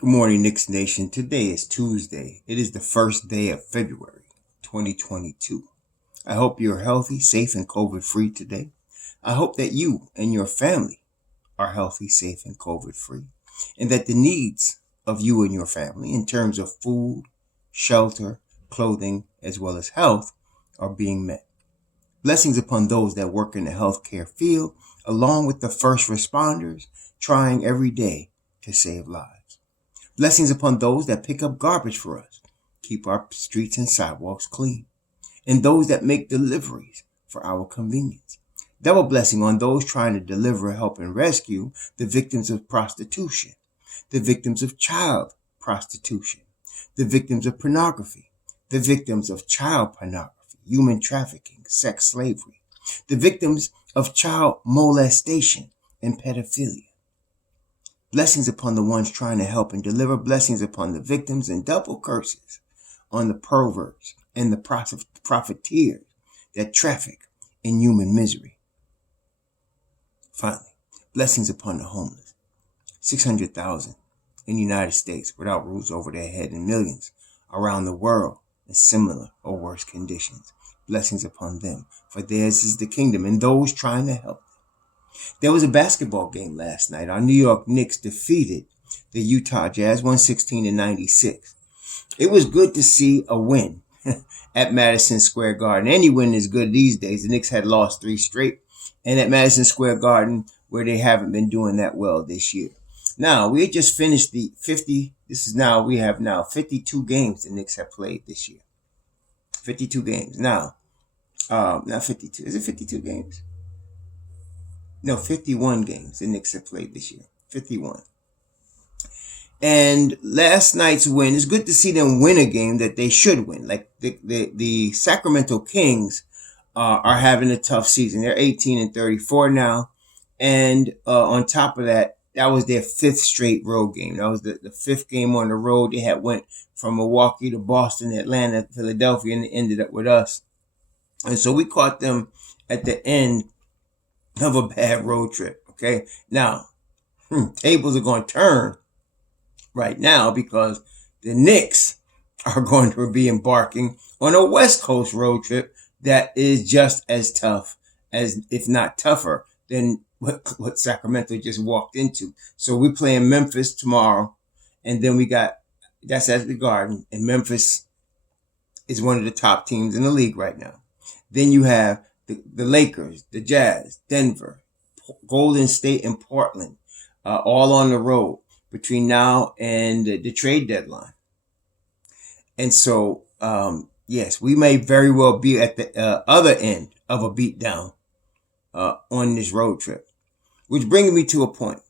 Good morning, Knicks Nation. Today is Tuesday. It is the first day of February 2022. I hope you're healthy, safe, and COVID-free today. I hope that you and your family are healthy, safe, and COVID-free, and that the needs of you and your family in terms of food, shelter, clothing, as well as health are being met. Blessings upon those that work in the healthcare field, along with the first responders trying every day to save lives. Blessings upon those that pick up garbage for us, keep our streets and sidewalks clean, and those that make deliveries for our convenience. Double blessing on those trying to deliver, help, and rescue the victims of prostitution, the victims of child prostitution, the victims of pornography, the victims of child pornography, human trafficking, sex slavery, the victims of child molestation and pedophilia. Blessings upon the ones trying to help and deliver, blessings upon the victims, and double curses on the perverts and the profiteers that traffic in human misery. Finally, blessings upon the homeless. 600,000 in the United States without roofs over their head, and millions around the world in similar or worse conditions. Blessings upon them, for theirs is the kingdom, and those trying to help. There was a basketball game last night. Our New York Knicks defeated the Utah Jazz 116-96. It was good to see a win at Madison Square Garden. Any win is good these days. The Knicks had lost 3 straight, and at Madison Square Garden, where they haven't been doing that well this year. Now, we had just finished the 50. We have 52 games the Knicks have played this year. 52 games. Now, not 52. Is it 52 games? No, 51 games the Knicks have played this year. 51. And last night's win, it's good to see them win a game that they should win. Like the Sacramento Kings are having a tough season. They're 18-34 now. And on top of that, that was their 5th straight road game. That was the 5th game on the road. They had went from Milwaukee to Boston, Atlanta, Philadelphia, and ended up with us. And so we caught them at the end of a bad road trip. Okay. Now, tables are going to turn right now because the Knicks are going to be embarking on a West Coast road trip that is just as tough as, if not tougher, than what Sacramento just walked into. So we're playing Memphis tomorrow, and then that's at the Garden, and Memphis is one of the top teams in the league right now. Then you have the Lakers, the Jazz, Denver, Golden State, and Portland, all on the road between now and the trade deadline. And so, yes, we may very well be at the other end of a beatdown on this road trip. Which brings me to a point.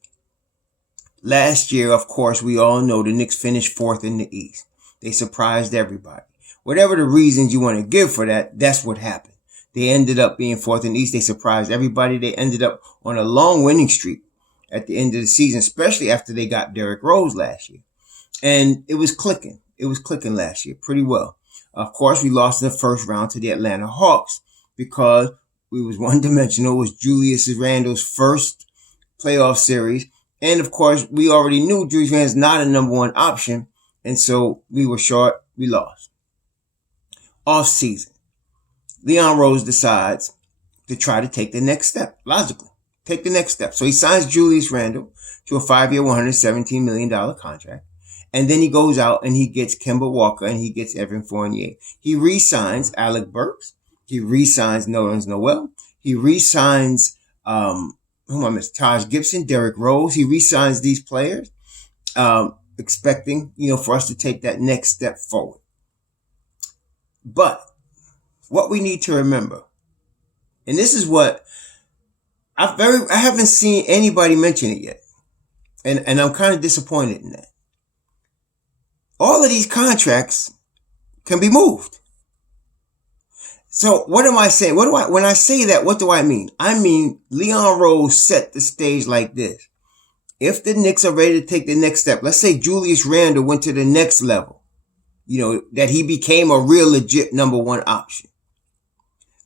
Last year, of course, we all know the Knicks finished 4th in the East. They surprised everybody. Whatever the reasons you want to give for that, that's what happened. They ended up being 4th in the East. They surprised everybody. They ended up on a long winning streak at the end of the season, especially after they got Derrick Rose last year. And it was clicking. It was clicking last year pretty well. Of course, we lost in the first round to the Atlanta Hawks because we was one-dimensional. It was Julius Randle's first playoff series. And, of course, we already knew Julius Randle's not a number 1 option. And so we were short. We lost. Off season. Leon Rose decides to try to take the next step, logically. Take the next step. So he signs Julius Randle to a 5-year, $117 million contract. And then he goes out and he gets Kemba Walker and he gets Evan Fournier. He re-signs Alec Burks. He re-signs Nerlens Noel. He re-signs, Taj Gibson, Derrick Rose. He re-signs these players, expecting, for us to take that next step forward. But what we need to remember, and this is what I haven't seen anybody mention it yet. And I'm kind of disappointed in that. All of these contracts can be moved. So what am I saying? When I say that, what do I mean? I mean, Leon Rose set the stage like this. If the Knicks are ready to take the next step, let's say Julius Randle went to the next level, that he became a real legit number 1 option.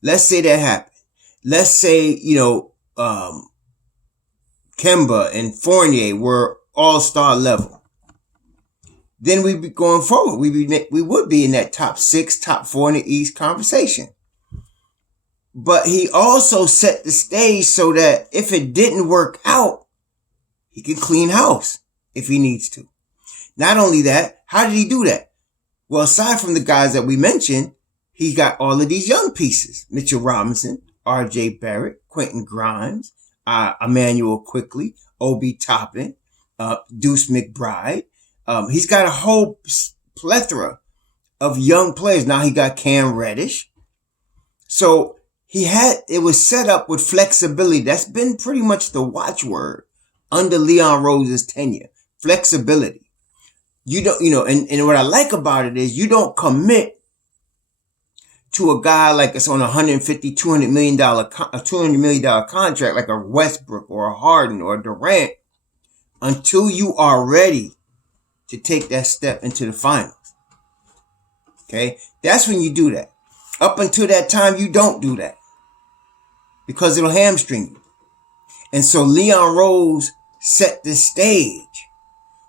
Let's say that happened. Let's say, Kemba and Fournier were all-star level. then we'd be going forward. We would be in that top 6, top 4 in the East conversation. But he also set the stage so that if it didn't work out, he can clean house if he needs to. Not only that, how did he do that? Well, aside from the guys that we mentioned, he got all of these young pieces. Mitchell Robinson, R.J. Barrett, Quentin Grimes, Emmanuel Quickly, Obi Toppin, Deuce McBride. He's got a whole plethora of young players. Now he got Cam Reddish. So it was set up with flexibility. That's been pretty much the watchword under Leon Rose's tenure. Flexibility. And what I like about it is you don't commit to a guy like it's on a $150, $200 million contract like a Westbrook or a Harden or a Durant until you are ready to take that step into the finals. Okay? That's when you do that. Up until that time, you don't do that because it'll hamstring you. And so Leon Rose set the stage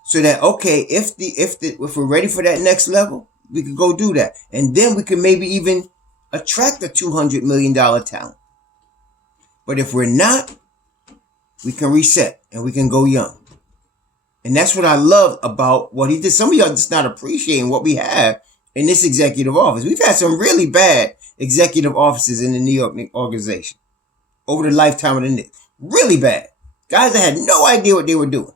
so that, okay, if we're ready for that next level, we can go do that. And then we can maybe even attract a $200 million talent. But if we're not, we can reset and we can go young. And that's what I love about what he did. Some of y'all just not appreciating what we have in this executive office. We've had some really bad executive offices in the New York Knicks organization over the lifetime of the Knicks. Really bad. Guys that had no idea what they were doing.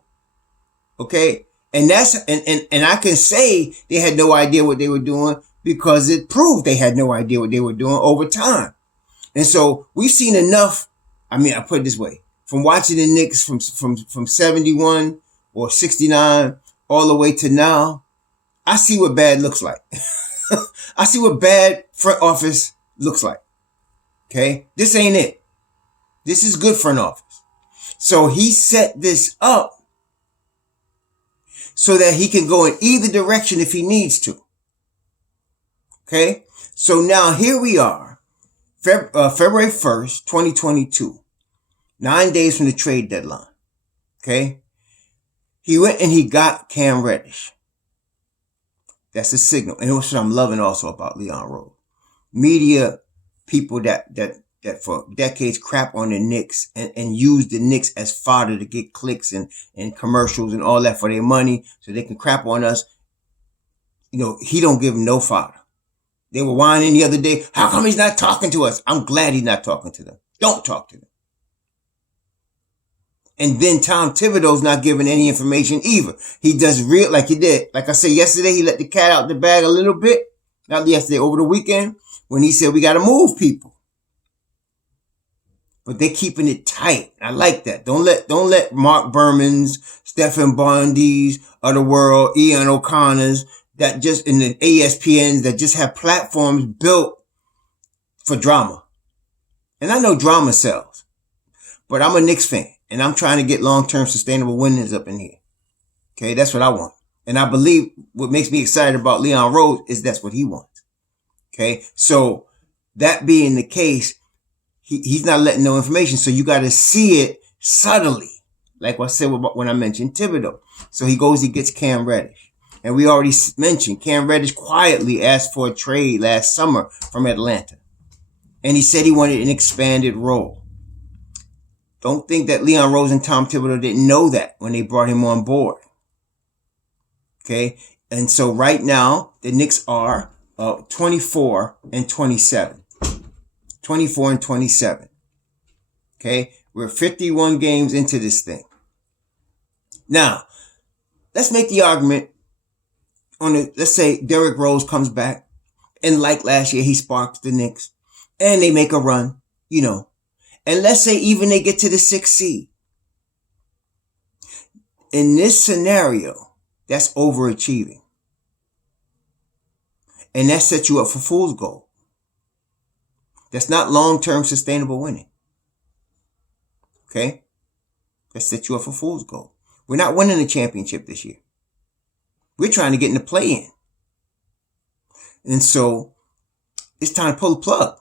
Okay? And I can say they had no idea what they were doing because it proved they had no idea what they were doing over time. And so we've seen enough. I mean, I put it this way. From watching the Knicks from 71 or 69 all the way to now, I see what bad looks like. I see what bad front office looks like. Okay? This ain't it. This is good front office. So he set this up so that he can go in either direction if he needs to. Okay? So now here we are, February 1st, 2022, 9 days from the trade deadline. Okay? He went and he got Cam Reddish. That's a signal. And that's what I'm loving also about Leon Rose. Media people that for decades crap on the Knicks and use the Knicks as fodder to get clicks and commercials and all that for their money so they can crap on us. He don't give them no fodder. They were whining the other day. How come he's not talking to us? I'm glad he's not talking to them. Don't talk to them. And then Tom Thibodeau's not giving any information either. He does like he did. Like I said yesterday, he let the cat out the bag a little bit. Not yesterday, over the weekend, when he said we got to move people. But they're keeping it tight. I like that. Don't let Mark Berman's, Stephen Bondi's of the world, Ian O'Connor's, that just in the ESPNs that just have platforms built for drama. And I know drama sells, but I'm a Knicks fan and I'm trying to get long-term sustainable winners up in here. Okay. That's what I want. And I believe what makes me excited about Leon Rose is that's what he wants. Okay. So that being the case, he's not letting no information. So you got to see it subtly. Like I said when I mentioned Thibodeau. So he goes, he gets Cam Reddish. And we already mentioned Cam Reddish quietly asked for a trade last summer from Atlanta. And he said he wanted an expanded role. Don't think that Leon Rose and Tom Thibodeau didn't know that when they brought him on board. Okay. And so right now, the Knicks are 24 and 27. 24 and 27. Okay. We're 51 games into this thing. Now, let's make the argument let's say Derrick Rose comes back and like last year, he sparks the Knicks and they make a run, and let's say even they get to the 6th seed. In this scenario, that's overachieving. And that sets you up for fool's gold. That's not long-term sustainable winning. Okay? That sets you up for fool's gold. We're not winning the championship this year. We're trying to get in the play-in. And so it's time to pull the plug.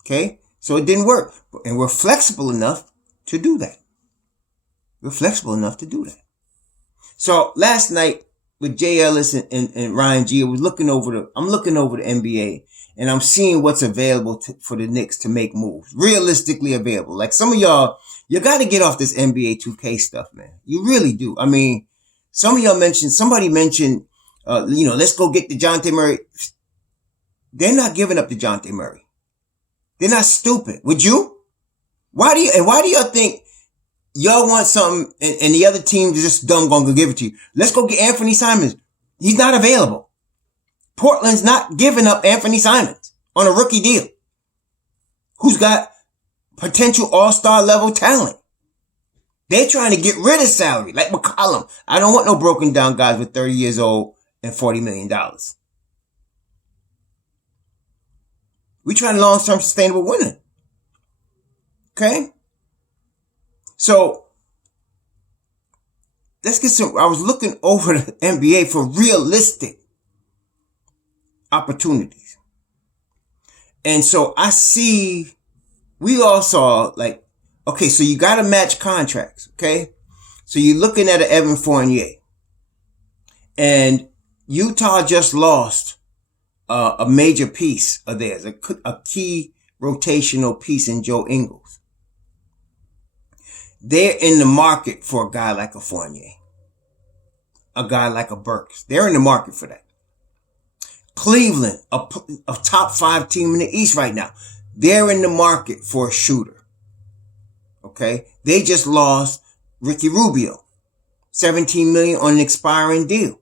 Okay? So it didn't work. And we're flexible enough to do that. We're flexible enough to do that. So last night, with Jay Ellis and Ryan G. I'm looking over the NBA, and I'm seeing what's available for the Knicks to make moves. Realistically available. Like some of y'all, you got to get off this NBA 2K stuff, man. You really do. I mean, somebody mentioned, let's go get DeJounte Murray. They're not giving up DeJounte Murray. They're not stupid. Would you? Why do y'all think y'all want something and the other team just dumb gonna give it to you? Let's go get Anthony Simons. He's not available. Portland's not giving up Anthony Simons on a rookie deal. Who's got potential all-star level talent. They're trying to get rid of salary, like McCollum. I don't want no broken down guys with 30 years old and $40 million. We trying long-term sustainable winning. Okay? So, let's get I was looking over the NBA for realistic opportunities. And so we all saw okay, so you got to match contracts, okay? So you're looking at an Evan Fournier. And Utah just lost a major piece of theirs, a key rotational piece in Joe Ingles. They're in the market for a guy like a Fournier, a guy like a Burks. They're in the market for that. Cleveland, a top 5 team in the East right now, they're in the market for a shooter. Okay, they just lost Ricky Rubio, $17 million on an expiring deal.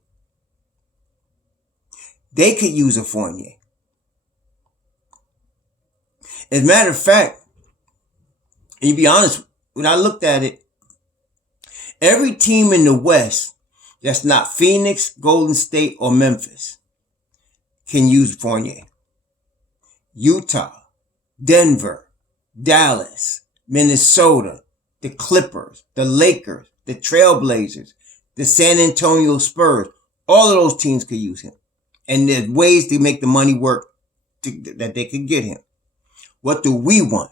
They could use a Fournier. As a matter of fact, and to be honest, when I looked at it, every team in the West that's not Phoenix, Golden State, or Memphis can use Fournier. Utah, Denver, Dallas, Minnesota, the Clippers, the Lakers, the Trailblazers, the San Antonio Spurs, all of those teams could use him. And there's ways to make the money work that they could get him. What do we want?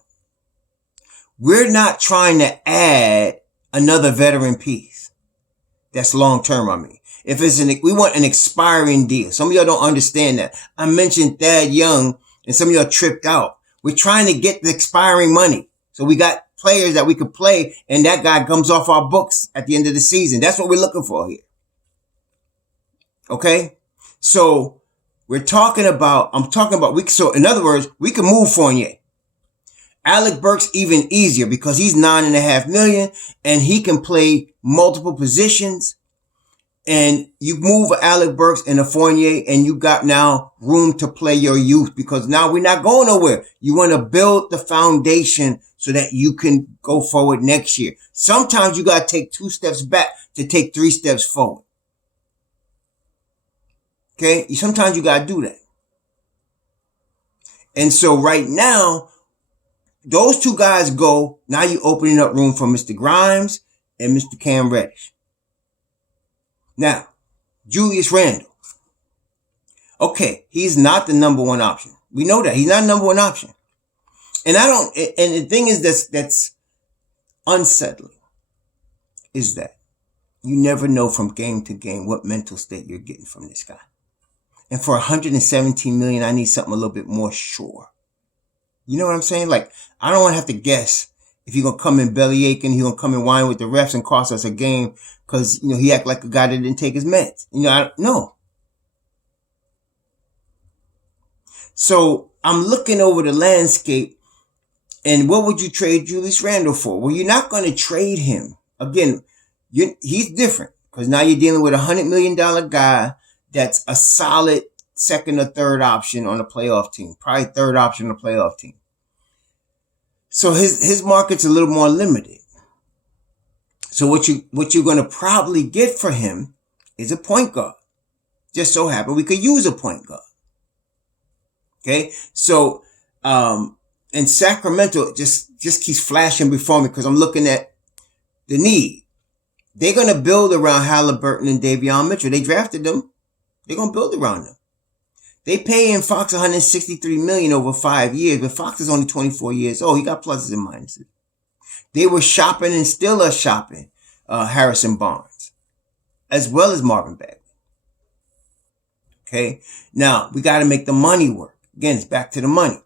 We're not trying to add another veteran piece. That's long term, I mean. We want an expiring deal. Some of y'all don't understand that. I mentioned Thad Young and some of y'all tripped out. We're trying to get the expiring money. So we got players that we could play and that guy comes off our books at the end of the season. That's what we're looking for here. Okay? So I'm talking about, so in other words, we can move Fournier. Alec Burks even easier because he's $9.5 million and he can play multiple positions. And you move Alec Burks and a Fournier and you got now room to play your youth because now we're not going nowhere. You want to build the foundation so that you can go forward next year. Sometimes you got to take 2 steps back to take 3 steps forward. Okay? Sometimes you got to do that. And so right now, those 2 guys go. Now you're opening up room for Mr. Grimes and Mr. Cam Reddish. Now, Julius Randle. Okay, he's not the number 1 option. We know that. He's not the number 1 option. And the thing is that's unsettling is that you never know from game to game what mental state you're getting from this guy. And for $117 million, I need something a little bit more sure. You know what I'm saying? Like, I don't want to have to guess if he's going to come in belly aching, he's going to come in whining with the refs and cost us a game because, he act like a guy that didn't take his meds. No. So I'm looking over the landscape and what would you trade Julius Randle for? Well, you're not going to trade him. Again, he's different because now you're dealing with a $100 million guy that's a solid second or third option on a playoff team, probably third option on a playoff team. So his market's a little more limited. So what you're going to probably get for him is a point guard. Just so happen we could use a point guard. Okay? So and Sacramento just keeps flashing before me because I'm looking at the need. They're going to build around Halliburton and Davion Mitchell. They drafted them. They're going to build around them. They paying Fox $163 million over 5 years, but Fox is only 24 years old. He got pluses and minuses. They were shopping and still are shopping Harrison Barnes, as well as Marvin Bagley. Okay. Now we got to make the money work. Again, it's back to the money.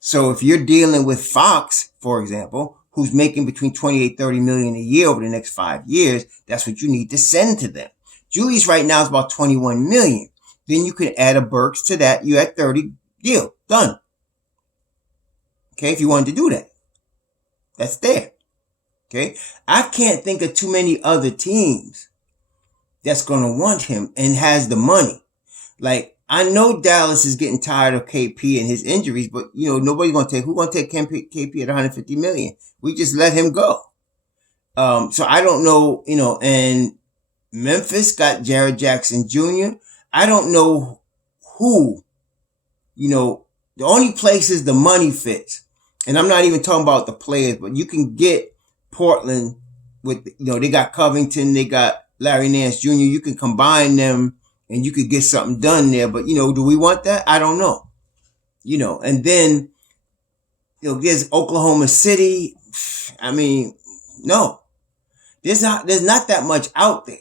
So if you're dealing with Fox, for example, who's making between 28, 30 million a year over the next 5 years, that's what you need to send to them. Julius right now is about 21 million. Then you can add a Burks to that. You're at 30, deal, done. Okay, if you wanted to do that. That's there. Okay, I can't think of too many other teams that's going to want him and has the money. Like, I know Dallas is getting tired of KP and his injuries, but, you know, who's going to take KP at 150 million? We just let him go. So I don't know, you know, and Memphis got Jared Jackson Jr. I don't know who, you know, the only places the money fits. And I'm not even talking about the players, but you can get Portland with, you know, they got Covington, they got Larry Nance Jr. You can combine them and you could get something done there. But, you know, do we want that? I don't know. You know, and then, you know, there's Oklahoma City. I mean, no. There's not that much out there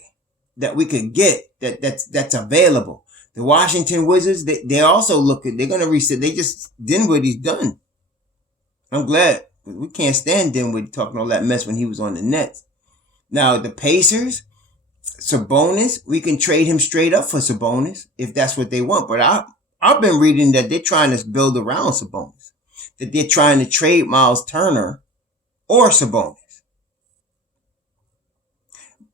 that we could get that's available. The Washington Wizards, they're also looking, they're going to reset. Dinwiddie's done. I'm glad. We can't stand Dinwiddie talking all that mess when he was on the Nets. Now, the Pacers, Sabonis, we can trade him straight up for Sabonis if that's what they want. But I've been reading that they're trying to build around Sabonis, that they're trying to trade Miles Turner or Sabonis.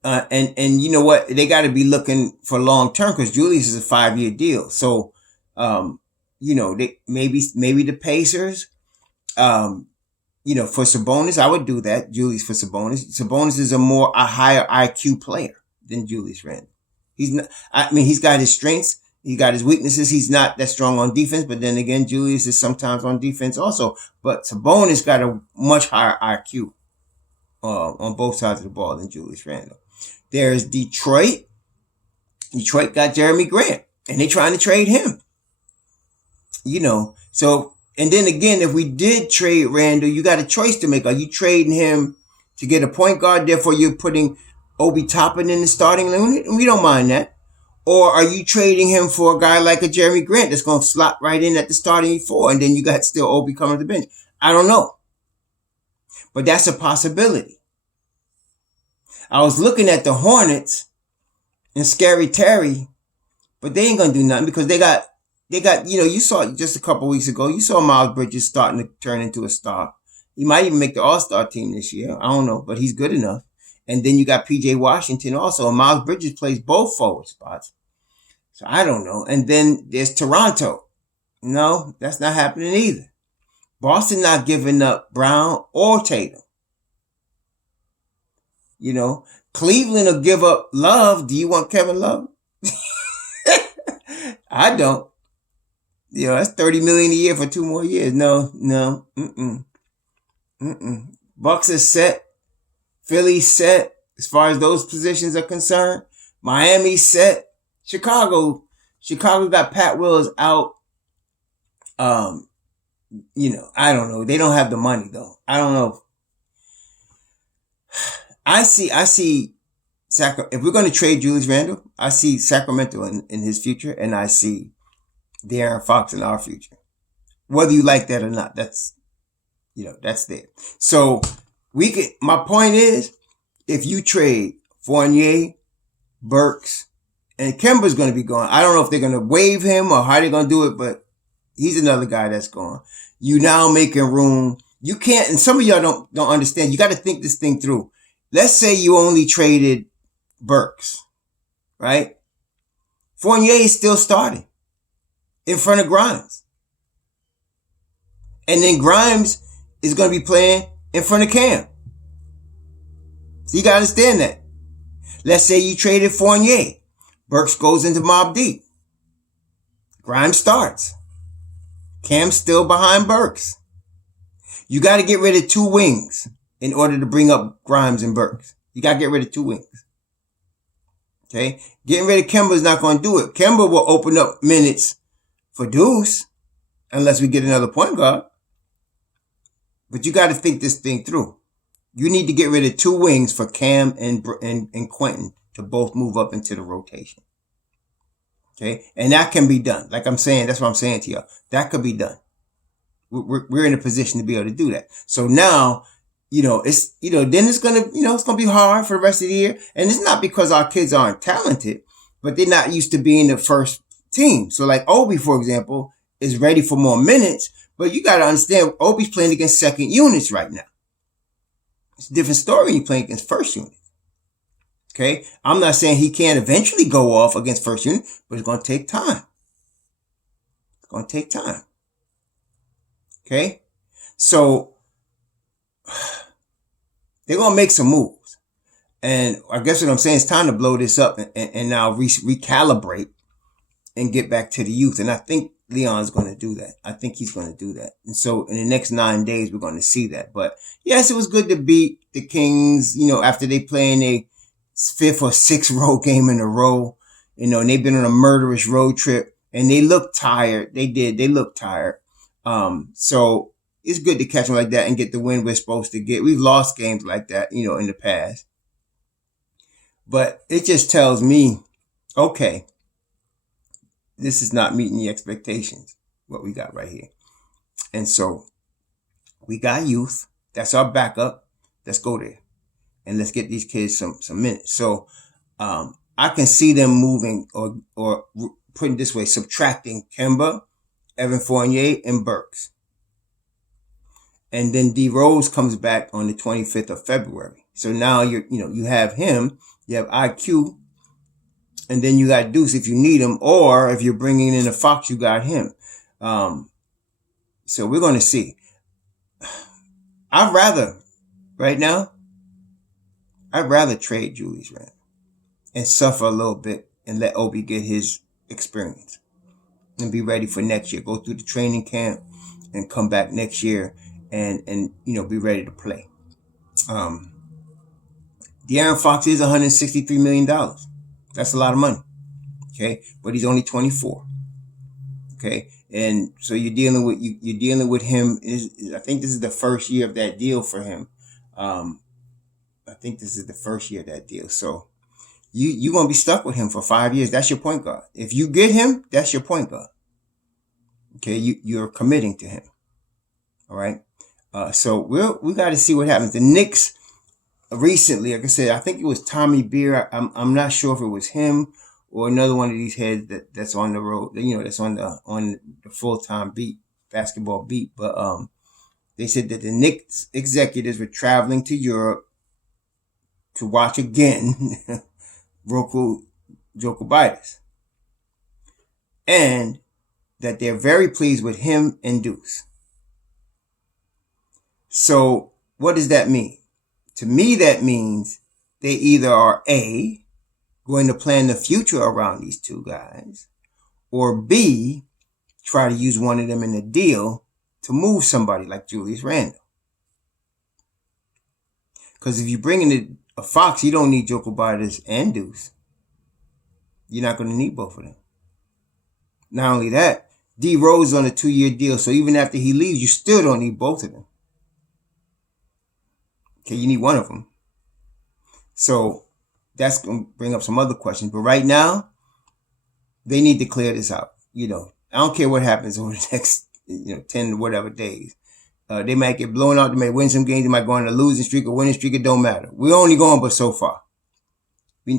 And you know what? They got to be looking for long term because Julius is a 5-year deal. So, you know, maybe the Pacers, you know, for Sabonis, I would do that. Julius for Sabonis. Sabonis is a higher IQ player than Julius Randle. He's not, I mean, he's got his strengths. He got his weaknesses. He's not that strong on defense, but then again, Julius is sometimes on defense also. But Sabonis got a much higher IQ, on both sides of the ball than Julius Randle. There's Detroit. Detroit got Jeremy Grant, and they're trying to trade him. You know, so, and then again, if we did trade Randle, you got a choice to make. Are you trading him to get a point guard, therefore you're putting Obi Toppin in the starting unit? And we don't mind that. Or are you trading him for a guy like a Jeremy Grant that's going to slot right in at the starting 4, and then you got still Obi coming to the bench? I don't know. But that's a possibility. I was looking at the Hornets and Scary Terry, but they ain't going to do nothing because they got, you know, you saw just a couple weeks ago, you saw Miles Bridges starting to turn into a star. He might even make the All-Star team this year. I don't know, but he's good enough. And then you got PJ Washington also. And Miles Bridges plays both forward spots. So I don't know. And then there's Toronto. No, that's not happening either. Boston not giving up Brown or Tatum. You know, Cleveland will give up Love. Do you want Kevin Love? I don't. You know, that's $30 million a year for 2 more years. No. Bucks is set. Philly's set as far as those positions are concerned. Miami's set. Chicago got Pat Willis out. You know, I don't know. They don't have the money though. I don't know. I see if we're going to trade Julius Randle, I see Sacramento in his future, and I see De'Aaron Fox in our future. Whether you like that or not, that's, you know, that's there. So my point is, if you trade Fournier, Burks, and Kemba's going to be gone. I don't know if they're going to waive him or how they're going to do it, but he's another guy that's gone. You now making room. You can't, and some of y'all don't understand. You got to think this thing through. Let's say you only traded Burks, right? Fournier is still starting in front of Grimes. And then Grimes is going to be playing in front of Cam. So you got to understand that. Let's say you traded Fournier. Burks goes into Mobb Deep. Grimes starts. Cam's still behind Burks. You got to get rid of 2 wings in order to bring up Grimes and Burks. You got to get rid of 2 wings. Okay? Getting rid of Kemba is not going to do it. Kemba will open up minutes for Deuce unless we get another point guard. But you got to think this thing through. You need to get rid of 2 wings for Cam and Quentin to both move up into the rotation. Okay. And that can be done. Like I'm saying, that's what I'm saying to y'all. That could be done. We're in a position to be able to do that. So now, it's, then it's going to, it's going to be hard for the rest of the year. And it's not because our kids aren't talented, but they're not used to being the first team. So like Obi, for example, is ready for more minutes, but you got to understand Obi's playing against second units right now. It's a different story when you're playing against first unit. Okay. I'm not saying he can't eventually go off against first unit, but it's going to take time. It's going to take time. Okay. So they're going to make some moves. And I guess what I'm saying is time to blow this up and now recalibrate and get back to the youth. And I think Leon's going to do that. I think he's going to do that. And so in the next 9 days, we're going to see that. But yes, it was good to beat the Kings, after they playing a 5th or 6th road game in a row, and they've been on a murderous road trip and they look tired. They did. They look tired. So it's good to catch them like that and get the win we're supposed to get. We've lost games like that, in the past. But it just tells me, okay, this is not meeting the expectations, what we got right here. And so we got youth. That's our backup. Let's go there. And let's get these kids some minutes. So I can see them moving or putting it this way, subtracting Kemba, Evan Fournier, and Burks. And then D Rose comes back on the 25th of February. So now you have him, you have IQ, and then you got Deuce if you need him, or if you're bringing in a Fox, you got him. So we're going to see. I'd rather trade Julius Randle and suffer a little bit and let Obi get his experience and be ready for next year. Go through the training camp and come back next year and be ready to play. De'Aaron Fox is $163 million. That's a lot of money. Okay. But he's only 24. Okay. And so you're dealing with him. I think this is the first year of that deal for him. I think this is the first year of that deal. So you're going to be stuck with him for 5 years. That's your point guard. If you get him, that's your point guard. Okay. You're committing to him. All right. So we got to see what happens. The Knicks recently, like I said, I think it was Tommy Beer. I'm not sure if it was him or another one of these heads that's on the road, that's on the full-time basketball beat. But they said that the Knicks executives were traveling to Europe to watch again Jokic, and that they're very pleased with him and Deuce. So what does that mean? To me, that means they either are A, going to plan the future around these two guys, or B, try to use one of them in a deal to move somebody like Julius Randle. Because if you bring in a Fox, you don't need Jokic and Deuce. You're not going to need both of them. Not only that, D Rose on a 2-year deal, so even after he leaves, you still don't need both of them. Okay, you need one of them. So that's going to bring up some other questions. But right now, they need to clear this out. I don't care what happens over the next, 10 whatever days. They might get blown out. They may win some games. They might go on a losing streak or winning streak. It don't matter. We're only going but so far.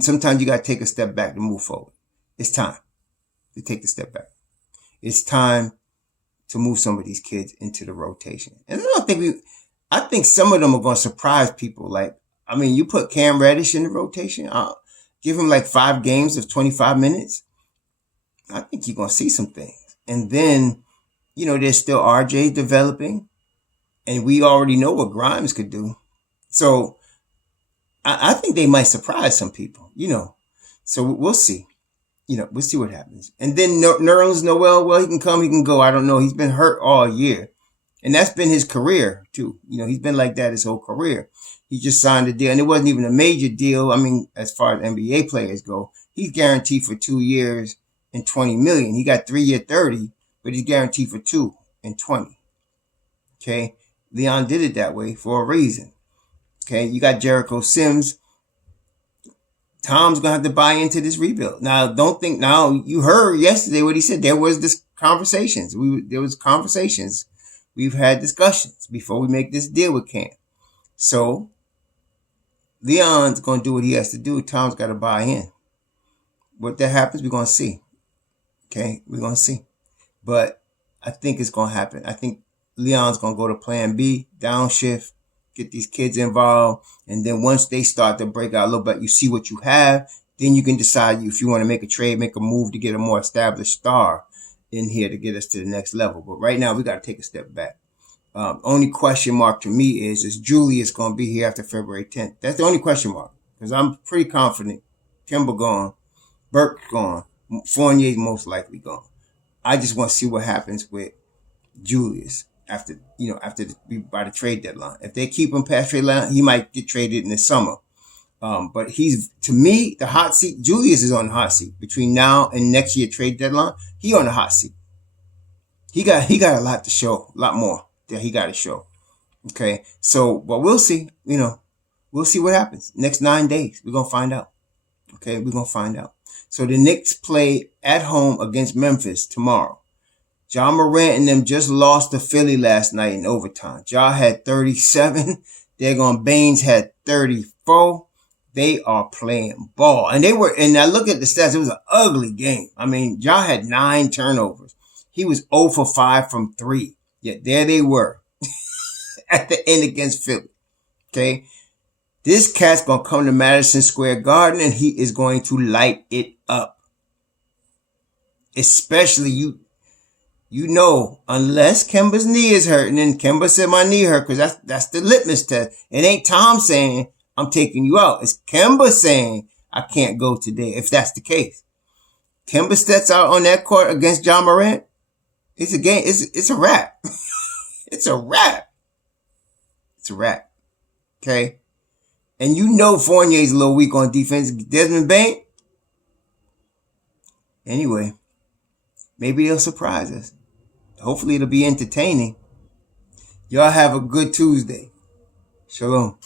Sometimes you got to take a step back to move forward. It's time to take the step back. It's time to move some of these kids into the rotation. And I think some of them are going to surprise people. You put Cam Reddish in the rotation, give him 5 games of 25 minutes. I think you're going to see some things. And then, there's still RJ developing. And we already know what Grimes could do. So I think they might surprise some people, So we'll see. We'll see what happens. And then Nerlens Noel, well, he can come, he can go. I don't know. He's been hurt all year. And that's been his career, too. He's been like that his whole career. He just signed a deal. And it wasn't even a major deal. As far as NBA players go, he's guaranteed for 2 years and $20 million. He got 3 year 30, but he's guaranteed for 2 and 20. Okay. Leon did it that way for a reason. Okay. You got Jericho Sims. Tom's gonna have to buy into this rebuild. Now, don't think now. You heard yesterday what he said. There was this conversations. There was conversations. We've had discussions before we make this deal with Cam. So Leon's gonna do what he has to do. Tom's got to buy in. What that happens, we're gonna see. Okay, we're gonna see. But I think it's gonna happen. I think Leon's gonna go to Plan B, downshift, get these kids involved, and then once they start to break out a little bit, you see what you have, then you can decide if you want to make a trade, make a move to get a more established star in here to get us to the next level. But right now, we got to take a step back. Only question mark to me is Julius going to be here after February 10th? That's the only question mark, because I'm pretty confident Kemba gone, Burke gone, Fournier's most likely gone. I just want to see what happens with Julius by the trade deadline. If they keep him past trade deadline, he might get traded in the summer. But to me, the hot seat. Julius is on the hot seat between now and next year trade deadline. He on the hot seat. He got a lot to show, a lot more that he got to show. Okay, but we'll see. We'll see what happens next 9 days. We're gonna find out. Okay, we're gonna find out. So the Knicks play at home against Memphis tomorrow. Ja Morant and them just lost to Philly last night in overtime. Ja had 37. Dagon Baines had 34. They are playing ball. And I look at the stats, it was an ugly game. I mean, Ja had 9 turnovers. He was 0 for 5 from 3. Yet there they were at the end against Philly. Okay. This cat's going to come to Madison Square Garden and he is going to light it up. Especially unless Kemba's knee is hurting, and Kemba said my knee hurt, because that's the litmus test. It ain't Tom saying I'm taking you out. It's Kemba saying I can't go today, if that's the case. Kemba steps out on that court against Ja Morant. It's a game. It's a wrap. It's a wrap. It's a wrap. Okay? And Fournier's a little weak on defense. Desmond Bain. Anyway, maybe they'll surprise us. Hopefully it'll be entertaining. Y'all have a good Tuesday. Shalom.